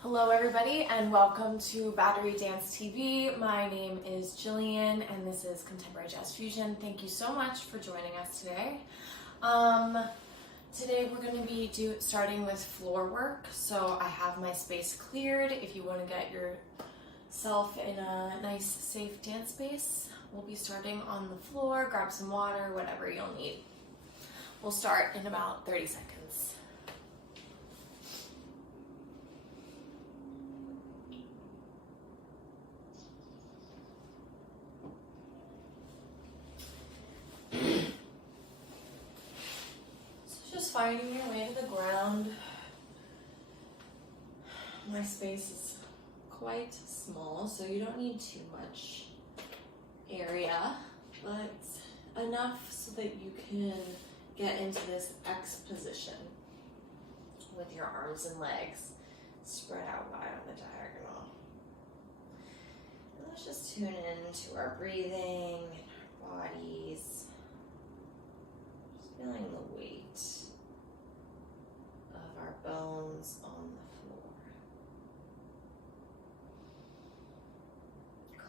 Hello everybody and welcome to Battery Dance TV. My name is Jillian and this is Contemporary Jazz Fusion. Thank you so much for joining us today. Today we're going to be starting with floor work. So I have my space cleared. If you want to get yourself in a nice safe dance space, we'll be starting on the floor. Grab some water, whatever you'll need. We'll start in about 30 seconds. Finding your way to the ground. My space is quite small, so you don't need too much area, but enough so that you can get into this X position with your arms and legs spread out wide on the diagonal. And let's just tune in to our breathing and our bodies. Just feeling the weight of our bones on the floor.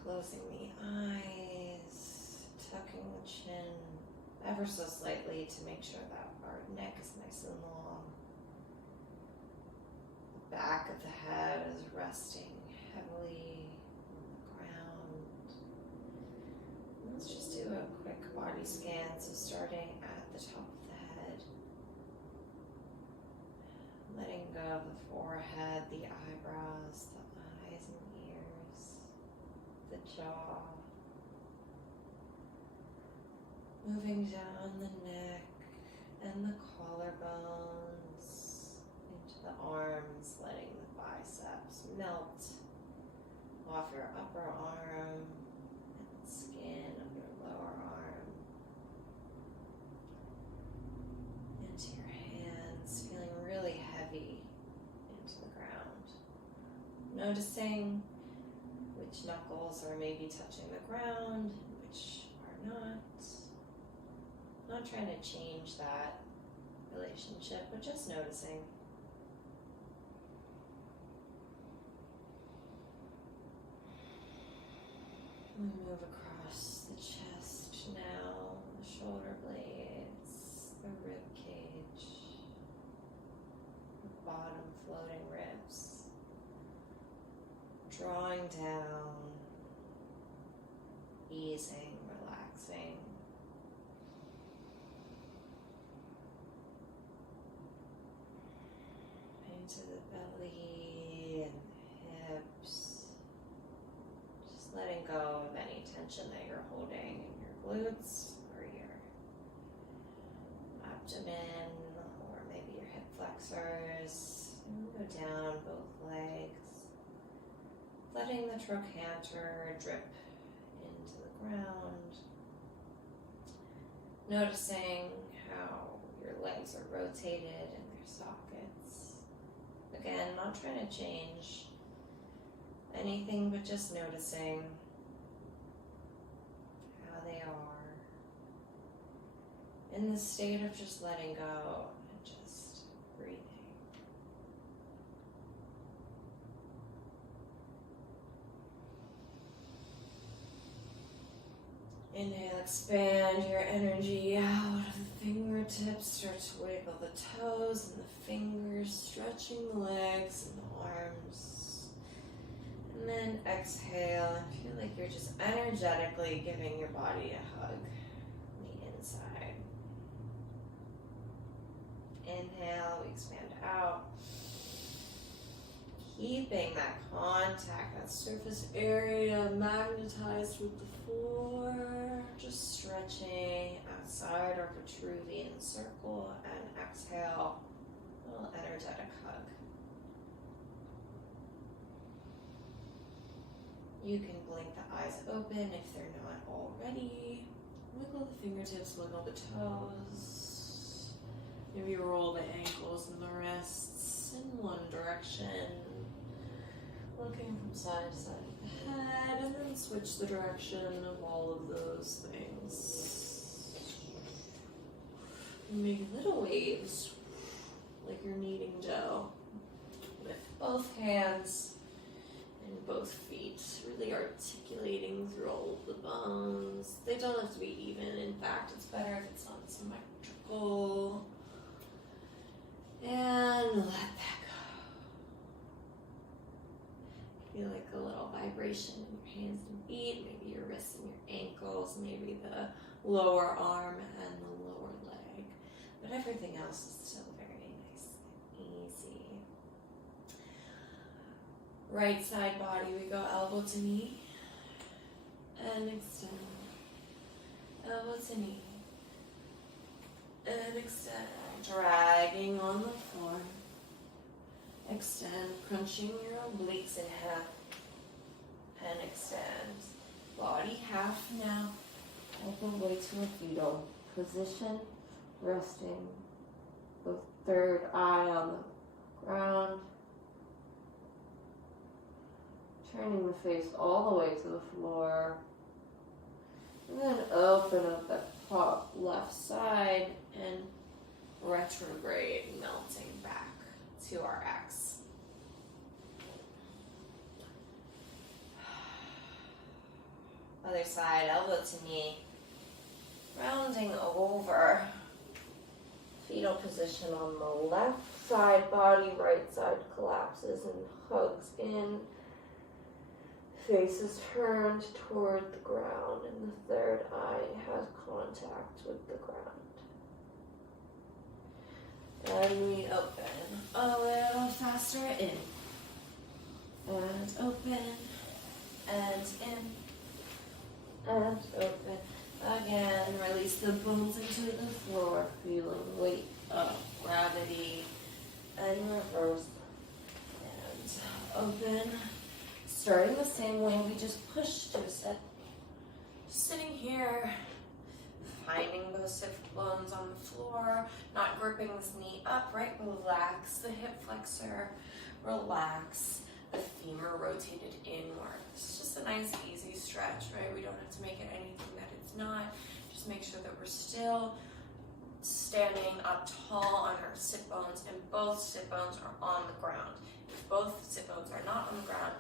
Closing the eyes, tucking the chin ever so slightly to make sure that our neck is nice and long. The back of the head is resting heavily on the ground. Let's just do a quick body scan. So starting at the top of the head, letting go of the forehead, the eyebrows, the eyes and ears, the jaw. Moving down the neck and the collarbones into the arms, letting the biceps melt off your upper arm and the skin of your lower arm. Into your hands, feeling really heavy into the ground. Noticing which knuckles are maybe touching the ground and which are not. Not trying to change that relationship, but just noticing. We move across the chest now, the shoulder blades, the rib cage, the bottom floating ribs, drawing down, easing, relaxing. Into the belly and the hips. Just letting go of any tension that you're holding in your glutes or your abdomen or maybe your hip flexors. And go down both legs. Letting the trochanter drip into the ground. Noticing how your legs are rotated in their sockets. Again, not trying to change anything, but just noticing how they are in the state of just letting go and just breathing. Inhale, expand your energy out of the fingertips. Start to wiggle the toes and the fingers, stretching the legs and the arms. And then exhale and feel like you're just energetically giving your body a hug on the inside. Inhale, we expand out. Keeping that contact, that surface area magnetized with the floor. Just stretching outside our Vitruvian circle, and exhale, a little energetic hug. You can blink the eyes open if they're not already. Wiggle the fingertips, wiggle the toes. Maybe roll the ankles and the wrists in one direction. Looking from side to side of the head, and then switch the direction of all of those things. Make little waves, like you're kneading dough, with both both hands and both feet, really articulating through all of the bones. They don't have to be even. In fact, it's better if it's not symmetrical. And let that go. Feel like a little vibration in your hands and feet, maybe your wrists and your ankles, maybe the lower arm and the lower leg. But everything else is still very nice and easy. Right side body, we go elbow to knee and extend. Elbow to knee and extend. Dragging on the floor. Extend, crunching your obliques in half. And extend. Body half now. All the way to a fetal position. Resting. The third eye on the ground. Turning the face all the way to the floor. And then open up that top left side and retrograde, melting back to our X. Other side, elbow to knee. Rounding over. Fetal position on the left side body, right side collapses and hugs in. Face is turned toward the ground and the third eye has contact with the ground. And we open a little faster in. And open. And in. And open. Again, release the bones into the floor, feeling weight of gravity. And reverse. And open. Starting the same way we just pushed to a set. Sitting here. Finding those hip bones on the floor, not gripping this knee up, right? Relax the hip flexor, relax the femur rotated inward. It's just a nice, easy stretch, right? We don't have to make it anything that it's not. Just make sure that we're still standing up tall on our sit bones and both sit bones are on the ground. If both sit bones are not on the ground,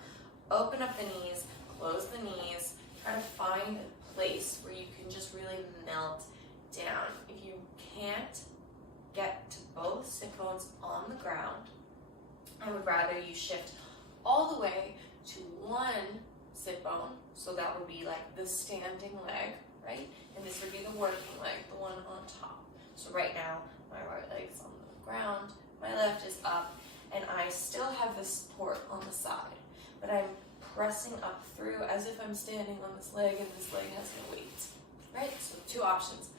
open up the knees, close the knees, try to find a place where you can just really melt down. If you can't get to both sit bones on the ground, I would rather you shift all the way to one sit bone, so that would be like the standing leg, right? And this would be the working leg, the one on top. So right now, my right leg's on the ground, my left is up, and I still have the support on the side, but I'm pressing up through as if I'm standing on this leg and this leg has no weight, right? So two options,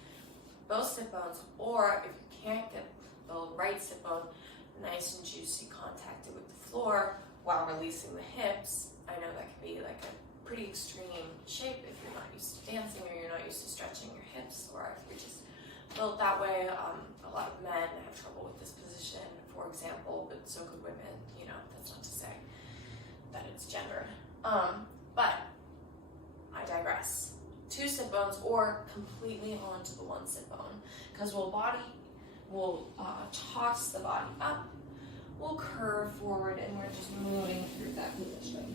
both sit bones, or if you can't get the right sit bone nice and juicy contacted with the floor while releasing the hips. I know that can be like a pretty extreme shape if you're not used to dancing or you're not used to stretching your hips, or if you're just built that way. A lot of men have trouble with this position, for example, but so could women. You know, that's not to say that it's gendered. But I digress. Two sit bones or completely onto the one sit bone, because we'll toss the body up, we'll curve forward, and we're just moving through that position.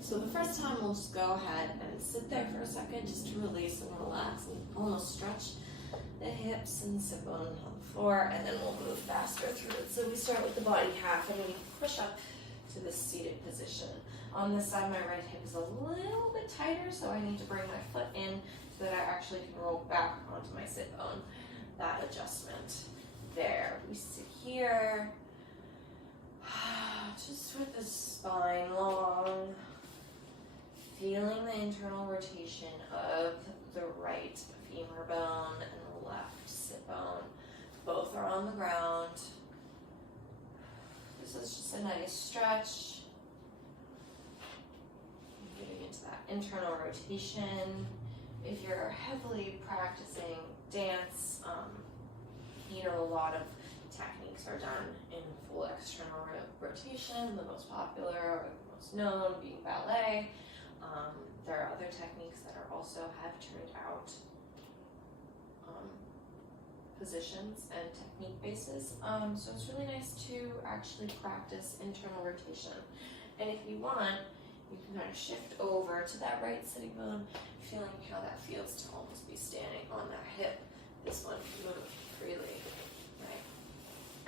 So the first time we'll just go ahead and sit there for a second just to release and relax and almost stretch the hips and sit bone on the floor, and then we'll move faster through it. So we start with the body half and we push up to the seated position. On this side, my right hip is a little bit tighter, so I need to bring my foot in so that I actually can roll back onto my sit bone. That adjustment there. We sit here, just with the spine long, feeling the internal rotation of the right femur bone and the left sit bone. Both are on the ground. This is just a nice stretch. Getting into that internal rotation. If you're heavily practicing dance, a lot of techniques are done in full external rotation. The most popular or the most known being ballet. There are other techniques that are also have turned out positions and technique basis. So it's really nice to actually practice internal rotation. And if you want, you can kind of shift over to that right sitting bone, feeling how that feels to almost be standing on that hip. This one can move freely, right?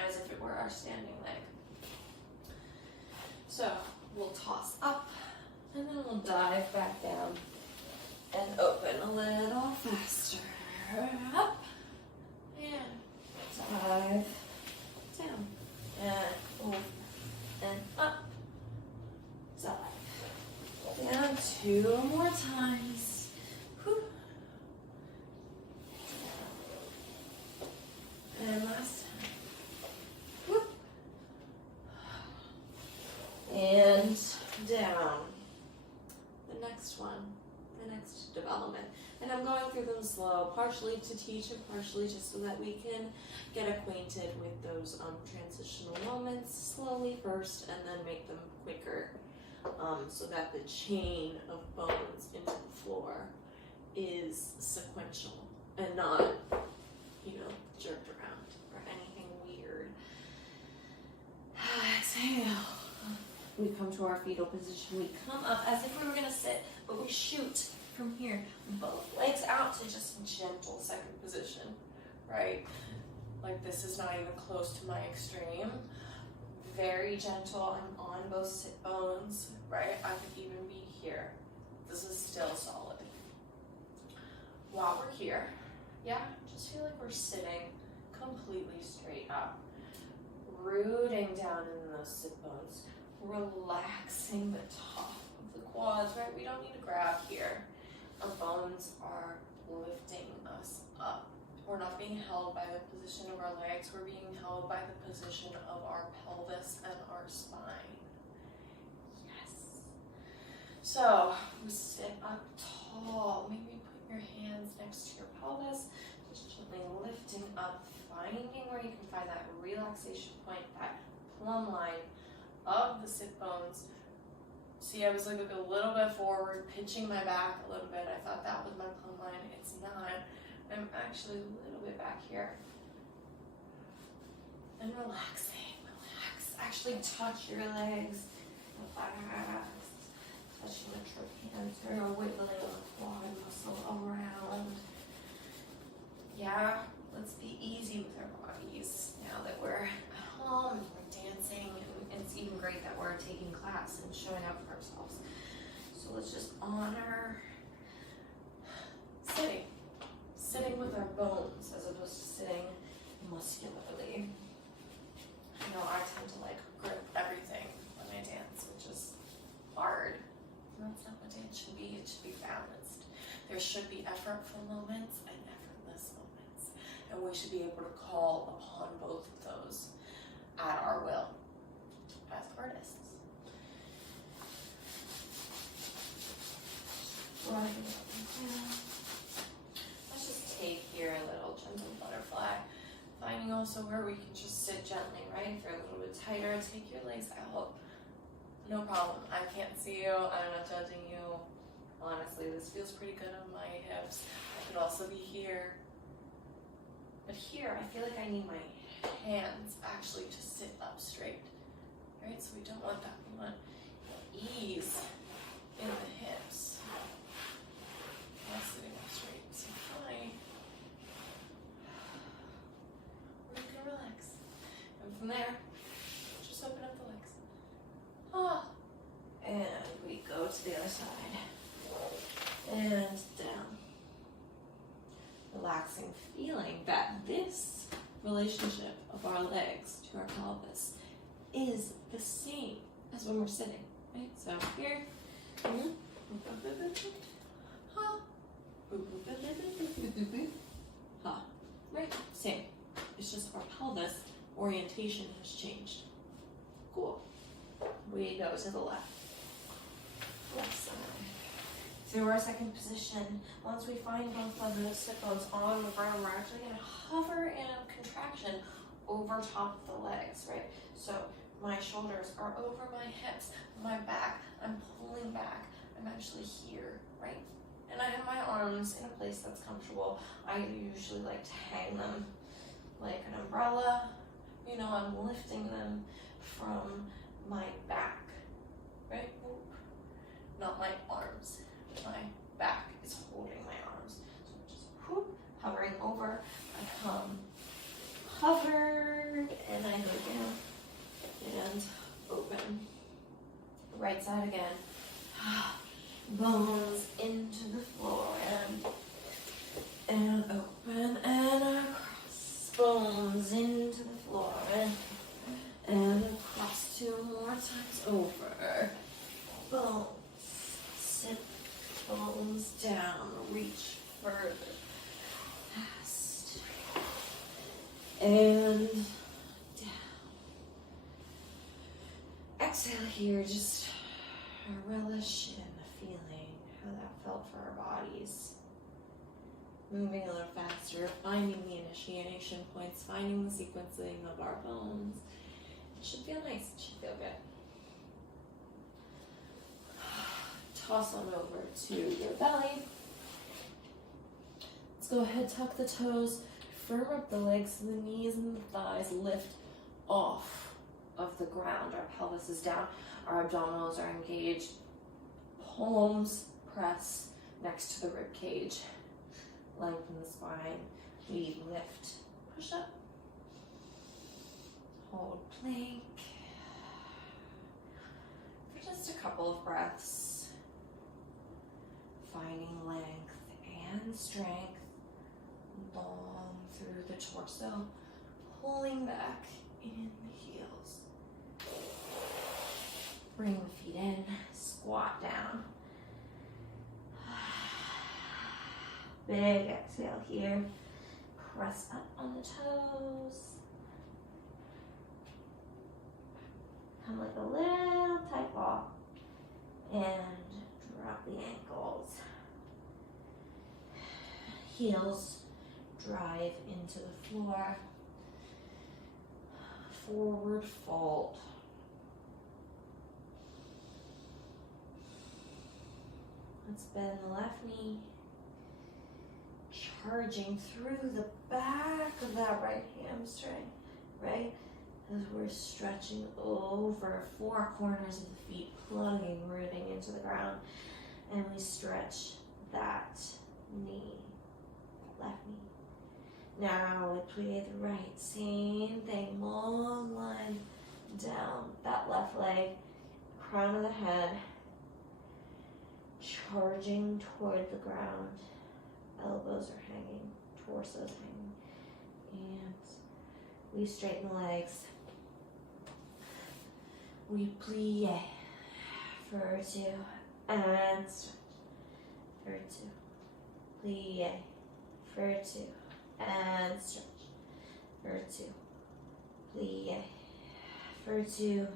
As if it were our standing leg. So we'll toss up, and then we'll dive back down and open a little faster. Up, and dive down, and over, and up, dive. And 2 more times. Whew. And last time. Whoop. And down. The next one, the next development. And I'm going through them slow, partially to teach and partially just so that we can get acquainted with those transitional moments slowly first and then make them quicker, so that the chain of bones into the floor is sequential and not, jerked around or anything weird. Exhale. We come to our fetal position. We come up as if we were going to sit, but we shoot from here. Both legs out to just gentle second position, right? Like this is not even close to my extreme. Very gentle. I'm on both sit bones, right? I could even be here. This is still solid. While we're here, just feel like we're sitting completely straight up. Rooting down in those sit bones. Relaxing the top of the quads, right? We don't need to grab here. Our bones are lifting us up. We're not being held by the position of our legs. We're being held by the position of our pelvis and our spine. Yes. So we sit up tall. Maybe put your hands next to your pelvis. Just gently lifting up, finding where you can find that relaxation point, that plumb line of the sit bones. See, I was like a little bit forward, pitching my back a little bit. I thought that was my plumb line. It's not. I'm actually a little bit back here. And relaxing, relax. Actually touch your legs. Relax. Touching the trapeze or wiggling the quad muscle around. Yeah, let's be easy with our bodies now that we're at home and we're dancing. And it's even great that we're taking class and showing up for ourselves. So let's just honor sitting with our bones as opposed to sitting muscularly. I tend to grip everything when I dance, which is hard. That's not what dance should be. It should be balanced. There should be effortful moments and effortless moments. And we should be able to call upon both of those at our will as artists. Let's just take here a little gentle butterfly. Finding also where we can just sit gently, right? If you're a little bit tighter, take your legs out. No problem. I can't see you. I'm not judging you. Honestly, this feels pretty good on my hips. I could also be here. But here, I feel like I need my hands actually to sit up straight. Right? So we don't want that. We want ease in the hips. While sitting up straight. So fine. We're gonna relax. And from there, just open up the legs. And we go to the other side. And down. Relaxing, feeling that this relationship of our legs to our pelvis is the same as when we're sitting, right? So here, right? Same. It's just our pelvis orientation has changed. Cool. We go to the left. Left side. Through our second position, once we find both of the sit bones on the ground, we're actually going to hover in a contraction over top of the legs, right? So my shoulders are over my hips, my back, I'm pulling back, I'm actually here, right? And I have my arms in a place that's comfortable. I usually like to hang them like an umbrella. You know, I'm lifting them from my back, right? Not my arms. My back is holding my arms. So I'm just hovering over. I come hovered, and I go down and open. Right side again. Bones into the floor and open and across. Bones into the floor and across. 2 more times over. Bones. Sit. Bones down. Reach further. Past. And down. Exhale here. Just relish in the feeling, how that felt for our bodies. Moving a little faster, finding the initiation points, finding the sequencing of our bones. It should feel nice, it should feel good. Toss on over to your belly. Let's go ahead, tuck the toes, firm up the legs so the knees and the thighs lift off of the ground. Our pelvis is down, our abdominals are engaged. Palms press next to the rib cage. Lengthen the spine. We lift. Push up. Hold plank. For just a couple of breaths. Finding length and strength. Long through the torso. Pulling back in the heels. Bring the feet in. Squat down. Big exhale here. Press up on the toes. Come like a little tight ball. And drop the ankles. Heels drive into the floor. Forward fold. Let's bend the left knee, charging through the back of that right hamstring, right? As we're stretching over 4 corners of the feet, plugging, rooting into the ground. And we stretch that knee, left knee. Now we plie the right, same thing, long line down that left leg, crown of the head, charging toward the ground. Elbows are hanging, torso's hanging. And we straighten the legs. We plie for 2 and stretch. For 2. Plie for 2 and stretch. For 2. Plie for 2.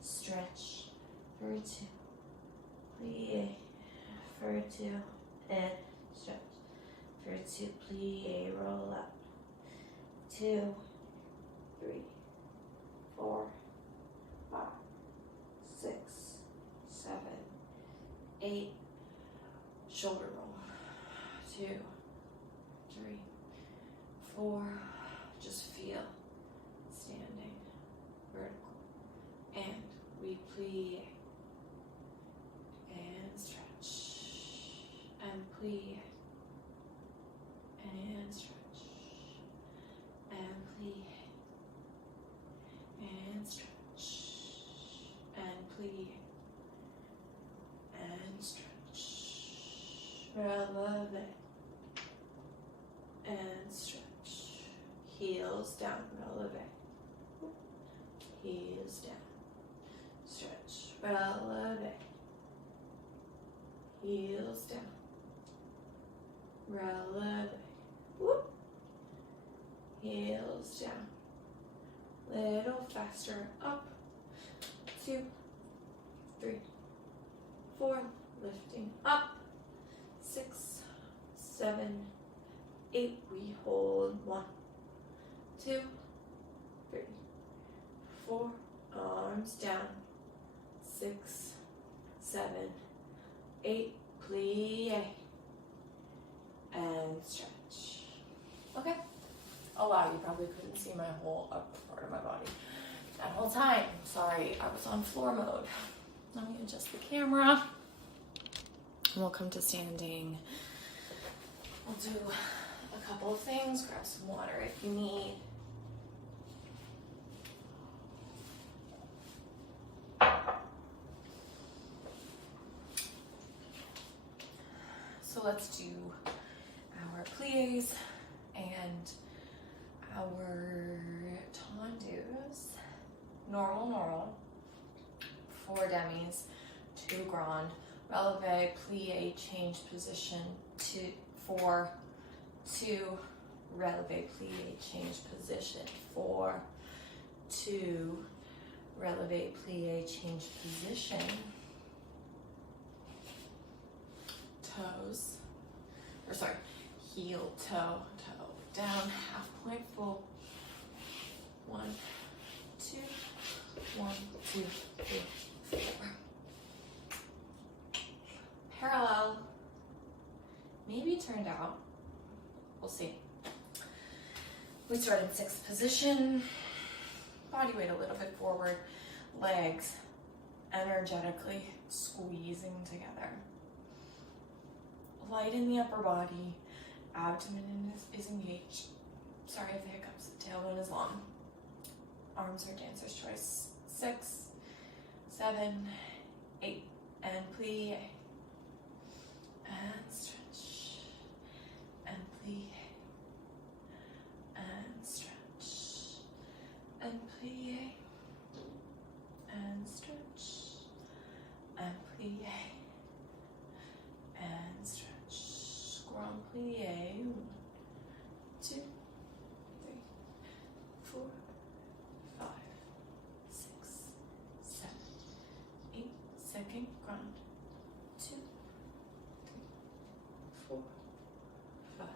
Stretch for 2. Plie for 2 and stretch. For 2, plie, roll up. 2, 3, 4, 5, 6, 7, 8. Shoulder roll. 2, 3, 4. Just feel standing vertical. And we plie and stretch and plie and stretch and plie and stretch and plie and stretch. Releve and stretch. Heels down. Releve. Heels down. Stretch. Releve. Heels down. Releve. Whoop. Heels down. Little faster. Up. 2, 3, 4. Lifting up. 6, 7, 8. We hold. 1, 2, 3, 4. Arms down. 6, 7, 8. Plie and stretch. Okay. Oh wow, you probably couldn't see my whole upper part of my body that whole time. Sorry, I was on floor mode. Let me adjust the camera. We'll come to standing. We'll do a couple of things. Grab some water if you need. So let's do our plies and our tendus. Normal. 4 demis, 2 grand, releve, plie, change position, 4, 2, releve, plie, change position, 4, 2, releve, plie, change position, toes, or sorry, heel, toe, down, half point full, 1, 2, 1, 2, 3, 4. Parallel, maybe turned out, we'll see. We start in 6th position, body weight a little bit forward, legs energetically squeezing together. Light in the upper body, abdomen is engaged. Sorry if the hiccups, the tailbone is long. Arms are dancer's choice. 6, 7, 8, and plie. And stretch. And plie. And stretch. And plie. And stretch. And plie. And stretch. Grand plie. 1, 2, 3, 4, 5, 6, 7, 8. Second grand. 2, 3, 4, 5,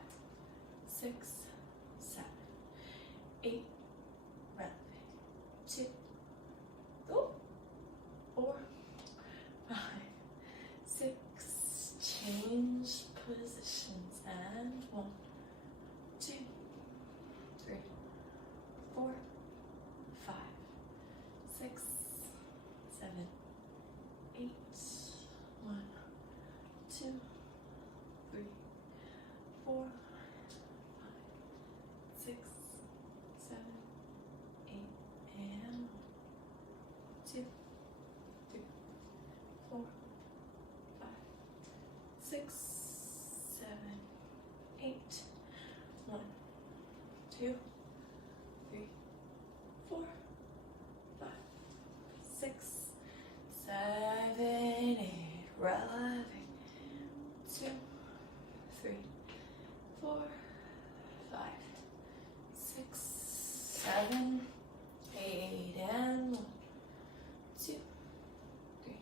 6, 7, 8. Releve. 2, 4, 5, 6. Change positions and 1, 2, 3, 4, 5, 6, 7, 8. 1, 2, 3, 4, 5, 6, 7, 8, and 2, 3, 4, 5, 6, 7, 8. 1, 2, 3, 4, 5, 6, 7, 8. Releve. 2, 3, 4, 5, 6, 7, 8, and 1, 2, 3,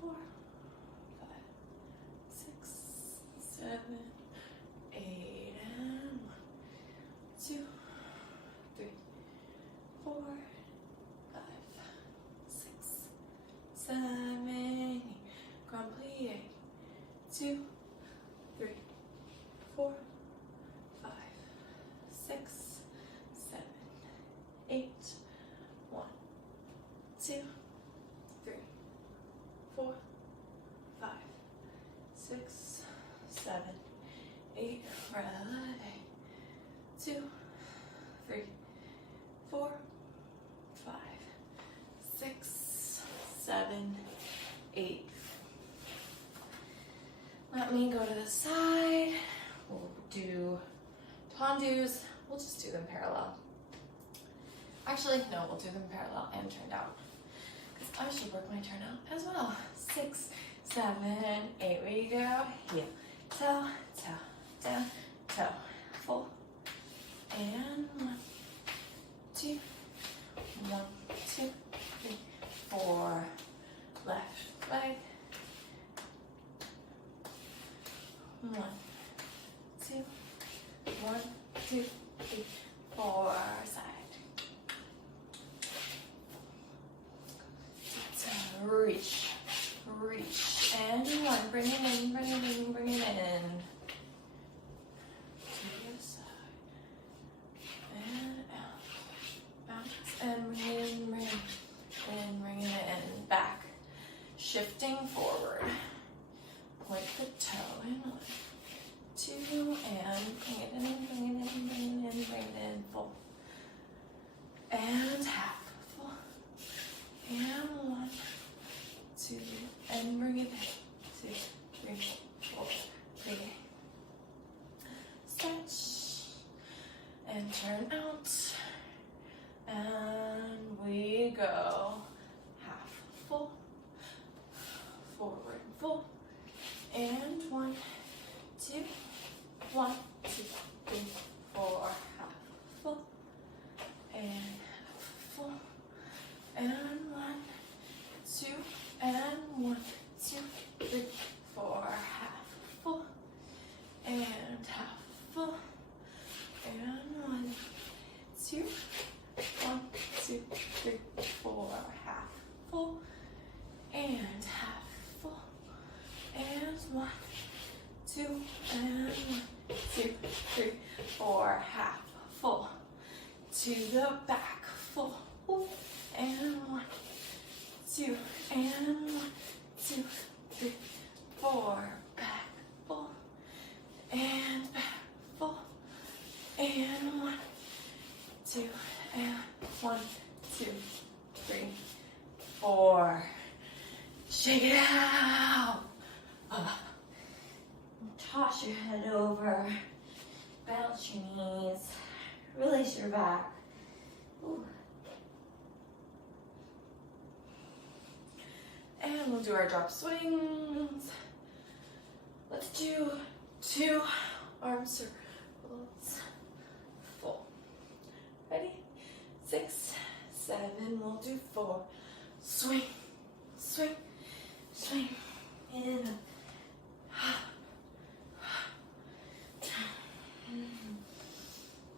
4, 5, 6, 7, 8, and 1, 2, 3, 4, 5, 6, 7, 8. Grand plie. 2, 3, 4, 5, 6, 7, 8. 1, 2, 3, 4, 5, 6, 7, 8. Releve. 2, 3, 4, 5, 6, 7, 8. Let me go to the side. We'll do tendus. We'll just do them parallel. Actually, no, we'll do them parallel and turned out. Because I should work my turnout as well. 6, 7, 8. We go. Heel, toe, down, toe. Full. And 1, 2, 1, 2, 3, 4. Left leg. 1, 2, 1, 2, 3, 4. Side. Reach, and 1. Bring it in, bring it in. To the other side. shifting forward. Point the toe in, 1, 2, and bring it in, bring it in, bring it in, bring it in, full. And half, full. And 1, 2, and bring it in, 2, 3, 4, 3. Stretch, and turn out. And we go half full, forward full, and 1, 2, 1, 2, 3, 4, half full, and half full, and 1, 2, and 1, 2, 3, 4, half full, and half full, and 1, 2, 1, 2, 3, 4, half full, and half full, and 1, 2, and 1, 2, 3, 4, half full, to the back, full, and 1, 2, and 1, 2, 3, 4, back, full, and back, full, and 1, 2, and 1, 2, 3, 4. Shake it out. Toss your head over. Bounce your knees. Release your back. Ooh. And we'll do our drop swings. Let's do 2 arm circles. Full. Ready? 6, 7, we'll do 4. Swing, swing, swing. In.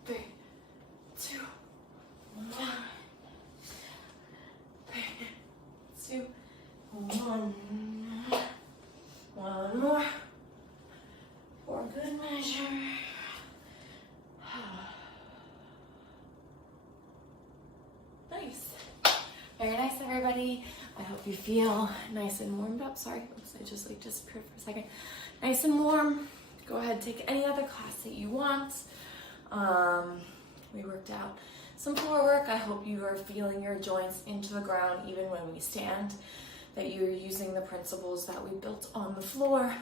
3, 2, 1. 3, 2, 1. One more. For good measure. Nice. Very nice, everybody. I hope you feel nice and warmed up. Sorry, oops, I just disappeared for a second. Nice and warm. Go ahead and take any other class that you want. We worked out some floor work. I hope you are feeling your joints into the ground even when we stand, that you're using the principles that we built on the floor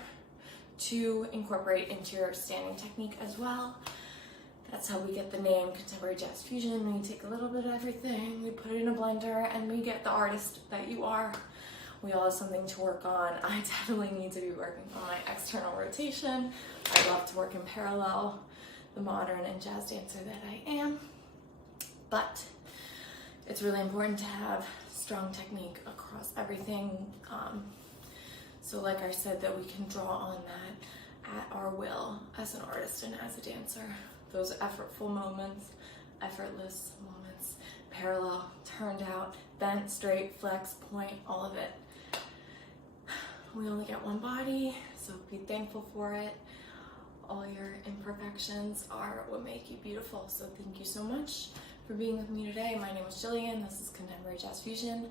to incorporate into your standing technique as well. That's how we get the name Contemporary Jazz Fusion. We take a little bit of everything, we put it in a blender, and we get the artist that you are. We all have something to work on. I definitely need to be working on my external rotation. I love to work in parallel, the modern and jazz dancer that I am. But it's really important to have strong technique across everything. So like I said, that we can draw on that at our will as an artist and as a dancer. Those effortful moments, effortless moments, parallel, turned out, bent, straight, flex, point, all of it. We only get one body, so be thankful for it. All your imperfections are what make you beautiful. So thank you so much for being with me today. My name is Jillian. This is Contemporary Jazz Fusion.